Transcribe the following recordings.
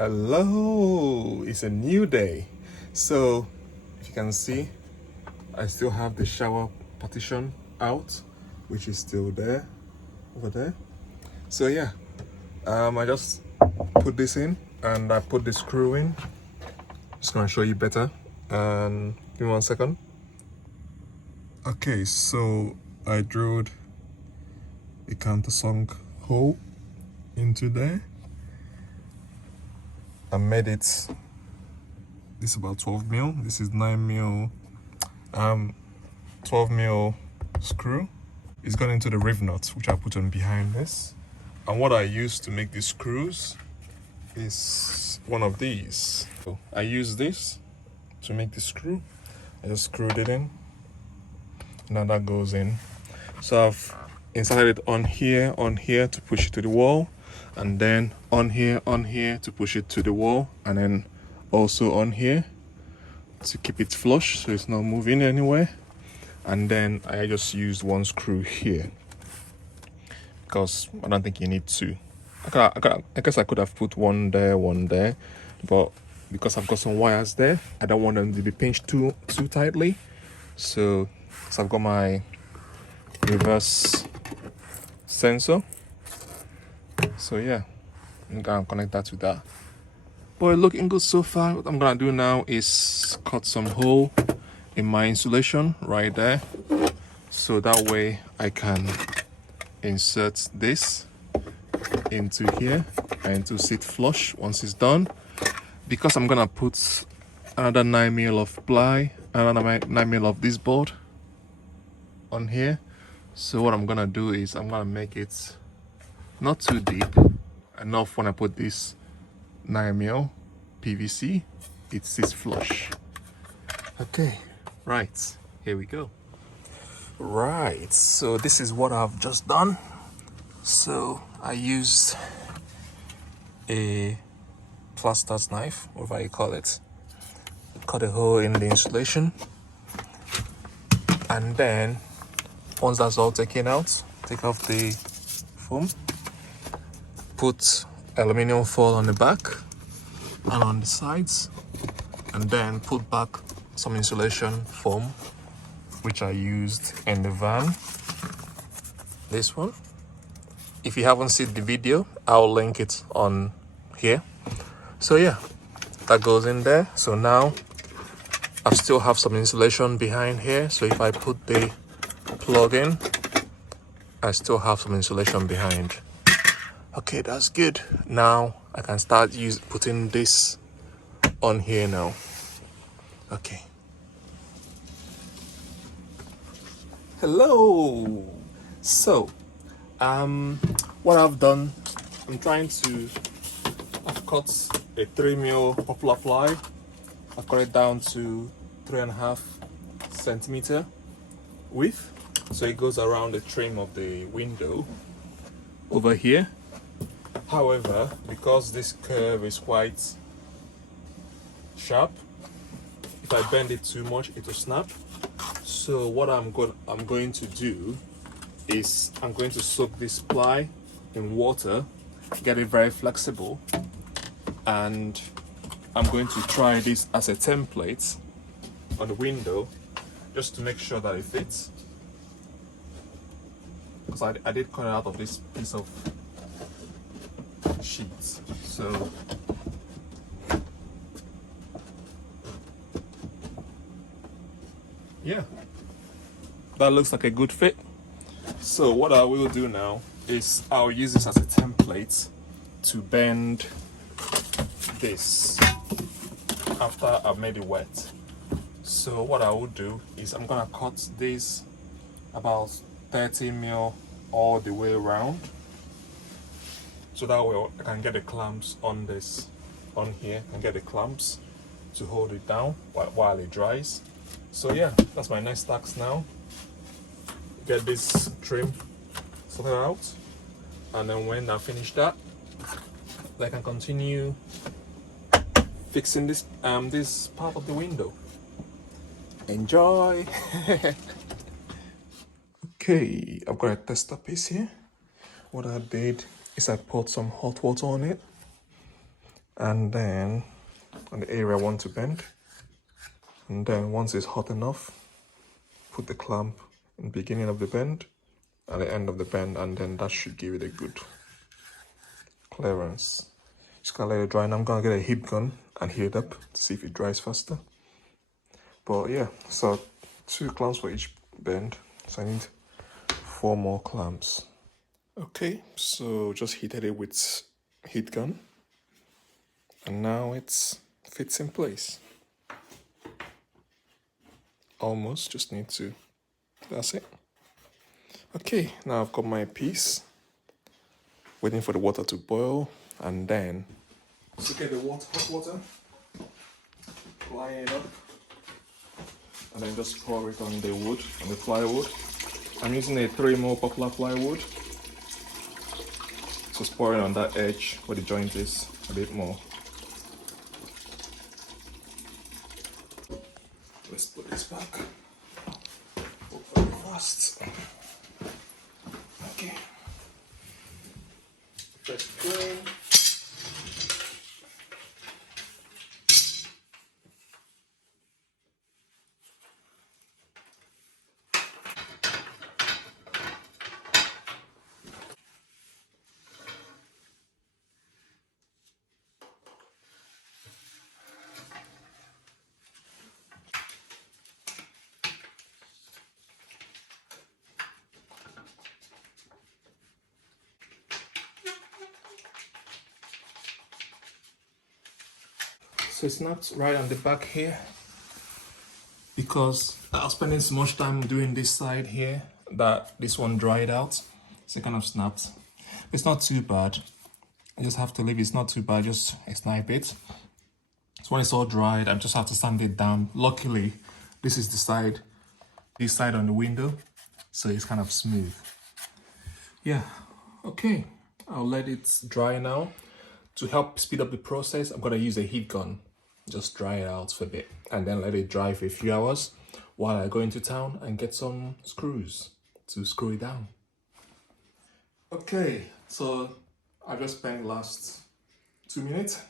Hello, it's a new day. So if you can see, I still have the shower partition out, which is still there over there. So yeah, I just put this in and I put the screw in. Just gonna show you better, and give me 1 second. Okay, so I drilled a countersunk hole into there. I made it, this is about 12 mil, this is 9 mil, 12 mil screw. It's gone into the riv nuts, which I put on behind this. And what I use to make these screws is one of these. So I use this to make the screw. I just screwed it in. Now that goes in. So I've inserted it on here to push it to the wall, and then on here to push it to the wall, and then also on here to keep it flush so it's not moving anywhere. And then I just used one screw here because I don't think you need two. I guess I could have put one there, but because I've got some wires there, I don't want them to be pinched too tightly. So I've got my reverse sensor. So yeah, I'm gonna connect that to that. Boy, looking good so far. What I'm gonna do now is cut some hole in my insulation right there, so that way I can insert this into here and to sit flush once it's done. Because I'm gonna put another 9 mil of ply, another 9 mil of this board on here. So what I'm gonna do is I'm gonna make it not too deep enough. When I put this 9 mil PVC, it sits flush. Okay, right, here we go. Right, so this is what I've just done. So I used a plaster's knife, whatever you call it, cut a hole in the insulation, and then once that's all taken out, take off the foam, put aluminium foil on the back and on the sides, and then put back some insulation foam, which I used in the van, this one. If you haven't seen the video, I'll link it on here. So yeah, that goes in there. So now I still have some insulation behind here, so if I put the plug in, I still have some insulation behind. Okay, that's good. Now I can start putting this on here now. Okay. Hello. So what I've done, I've cut a 3 mil poplar ply. I've cut it down to 3.5 centimeter width, so it goes around the trim of the window over here. However, because this curve is quite sharp, if I bend it too much, it will snap. So what I'm going to do is I'm going to soak this ply in water, get it very flexible, and I'm going to try this as a template on the window just to make sure that it fits. Because I did cut it out of this piece of sheets. So yeah, that looks like a good fit. So what I will do now is I'll use this as a template to bend this after I've made it wet. So what I will do is I'm gonna cut this about 30 mil all the way around, so that way I can get the clamps on this, on here, and get the clamps to hold it down while it dries. So yeah, that's my next task now. Get this trim sorted out, and then when I finish that, I can continue fixing this this part of the window. Enjoy. Okay, I've got a tester piece here. What I did is I poured some hot water on it, and then on the area I want to bend. And then once it's hot enough, put the clamp in the beginning of the bend, at the end of the bend, and then that should give it a good clearance. Just gonna let it dry, and I'm gonna get a heat gun and heat it up to see if it dries faster. But yeah, so 2 clamps for each bend, so I need 4 more clamps. Okay, so just heated it with heat gun, and now it fits in place. Almost, just need to, that's it. Okay, now I've got my piece, waiting for the water to boil, and then to get the hot water, line it up, and then just pour it on the wood, on the plywood. I'm using a 3mm poplar plywood. Just pour it on that edge where the joint is a bit more. Let's put this back. Hopefully fast. Okay. Press play. So it's not right on the back here because I was spending so much time doing this side here that this one dried out, so it kind of snapped. It's not too bad. I just have to leave. It's not too bad, just a snipe it. So when it's all dried, I just have to sand it down. Luckily, this is the side, this side on the window, so it's kind of smooth. Yeah, okay. I'll let it dry now. To help speed up the process, I'm gonna use a heat gun. Just dry it out for a bit and then let it dry for a few hours while I go into town and get some screws to screw it down. Okay, so I just spent the last 2 minutes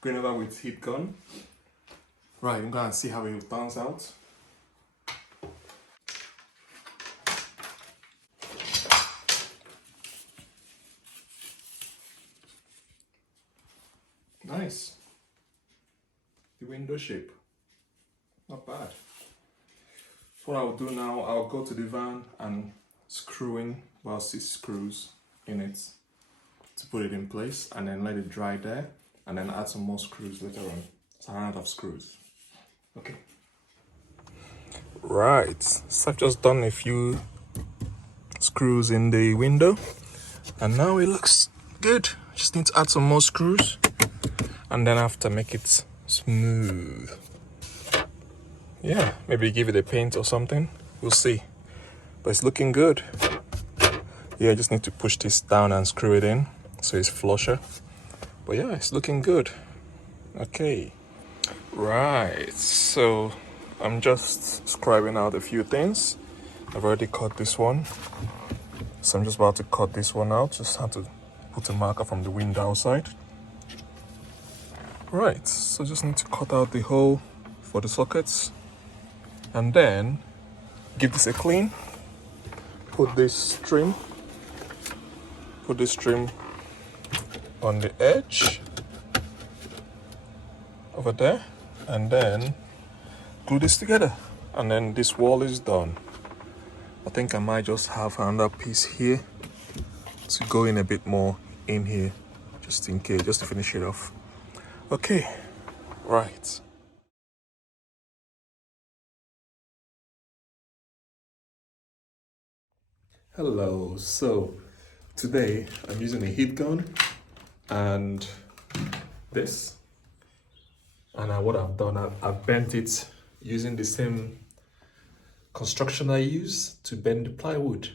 going over with heat gun. Right, I'm gonna see how it turns out. Nice. The window shape, not bad. What I'll do now, I'll go to the van and screw in about 6 screws in it to put it in place, and then let it dry there, and then add some more screws later on. So I run out of screws. Okay. Right, so I've just done a few screws in the window, and now it looks good. Just need to add some more screws, and then after make it smooth. Yeah, maybe give it a paint or something. We'll see. But it's looking good. Yeah, I just need to push this down and screw it in so it's flusher. But yeah, it's looking good. Okay. Right, so I'm just scribing out a few things. I've already cut this one. So I'm just about to cut this one out. Just have to put a marker from the window outside. Right, so just need to cut out the hole for the sockets and then give this a clean. Put this trim on the edge over there, and then glue this together, and then this wall is done. I think I might just have another piece here to go in a bit more in here, just in case, just to finish it off. Okay, right. Hello, so today I'm using a heat gun and this. And what I've done, I've bent it using the same construction I use to bend the plywood,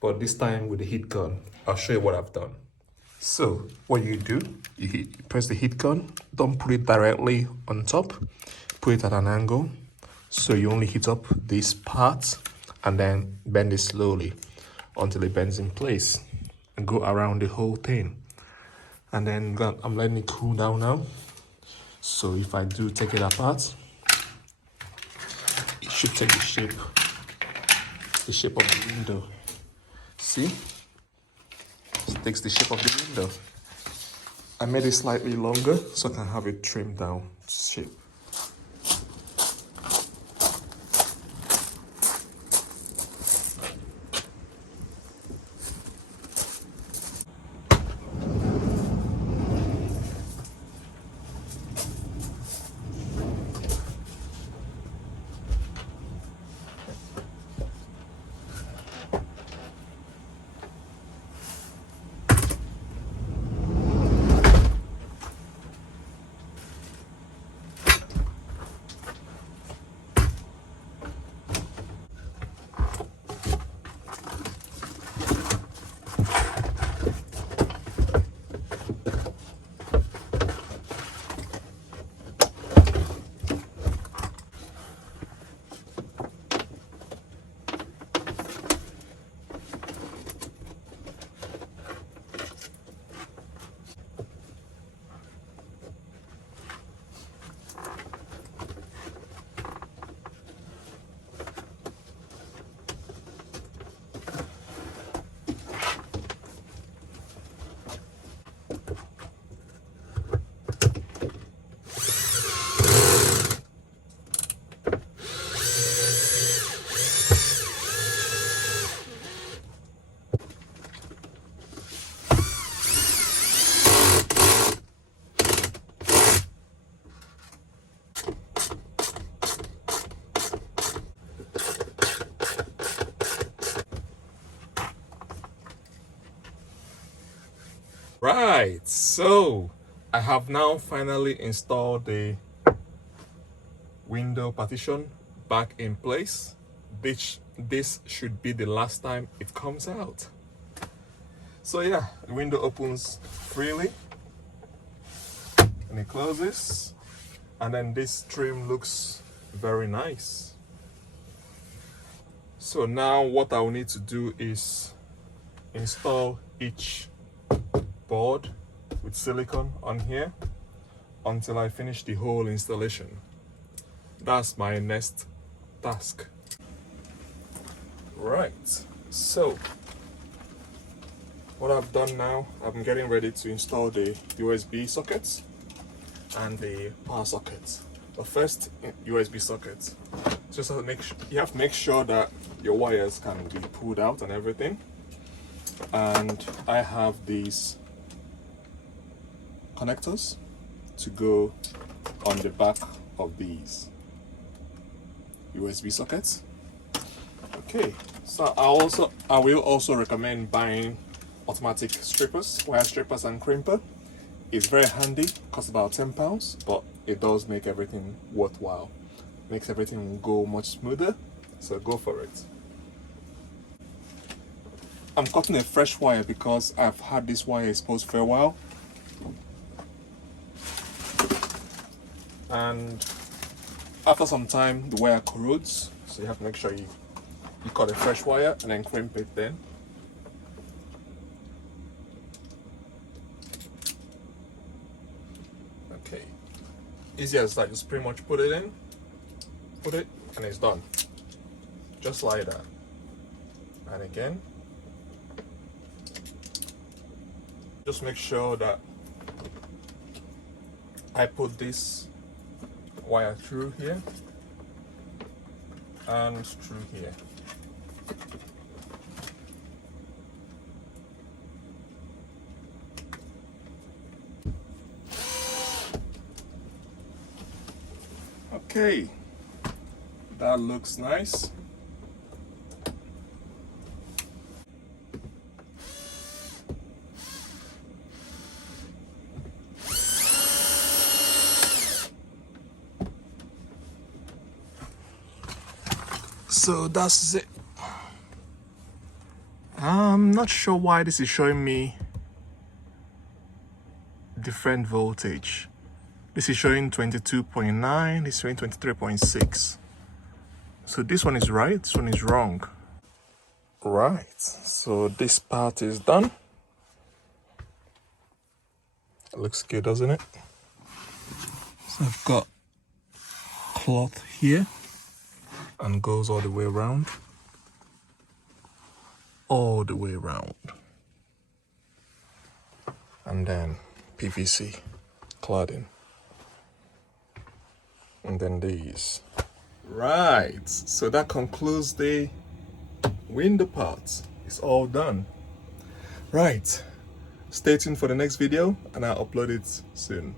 but this time with the heat gun. I'll show you what I've done. So what you do, you press the heat gun, don't put it directly on top, put it at an angle, so you only heat up this part and then bend it slowly until it bends in place and go around the whole thing. And then I'm letting it cool down now. So if I do take it apart, it should take the shape of the window. See? It takes the shape of the window. I made it slightly longer so I can have it trimmed down shape. Right, so I have now finally installed the window partition back in place. This should be the last time it comes out. So yeah, the window opens freely and it closes, and then this trim looks very nice. So now what I will need to do is install each board with silicone on here until I finish the whole installation. That's my next task. Right, so what I've done now, I'm getting ready to install the USB sockets and the power sockets. But first, USB sockets. Just you have to make sure that your wires can be pulled out and everything. And I have these connectors to go on the back of these USB sockets. Okay, so I will also recommend buying automatic strippers, wire strippers and crimper. It's very handy, costs about £10, but it does make everything worthwhile. Makes everything go much smoother, so go for it. I'm cutting a fresh wire because I've had this wire exposed for a while. And after some time the wire corrodes, so you have to make sure you cut a fresh wire and then crimp it then. Okay, easy as that. Just pretty much put it, and it's done, just like that. And again, just make sure that I put this wire through here and through here. Okay, that looks nice. So that's it. I'm not sure why this is showing me different voltage. This is showing 22.9, this is showing 23.6. So this one is right, this one is wrong. Right, so this part is done. It looks good, doesn't it? So I've got cloth here and goes all the way around. All the way around. And then PVC cladding. And then these. Right, so that concludes the window part. It's all done. Right, stay tuned for the next video and I'll upload it soon.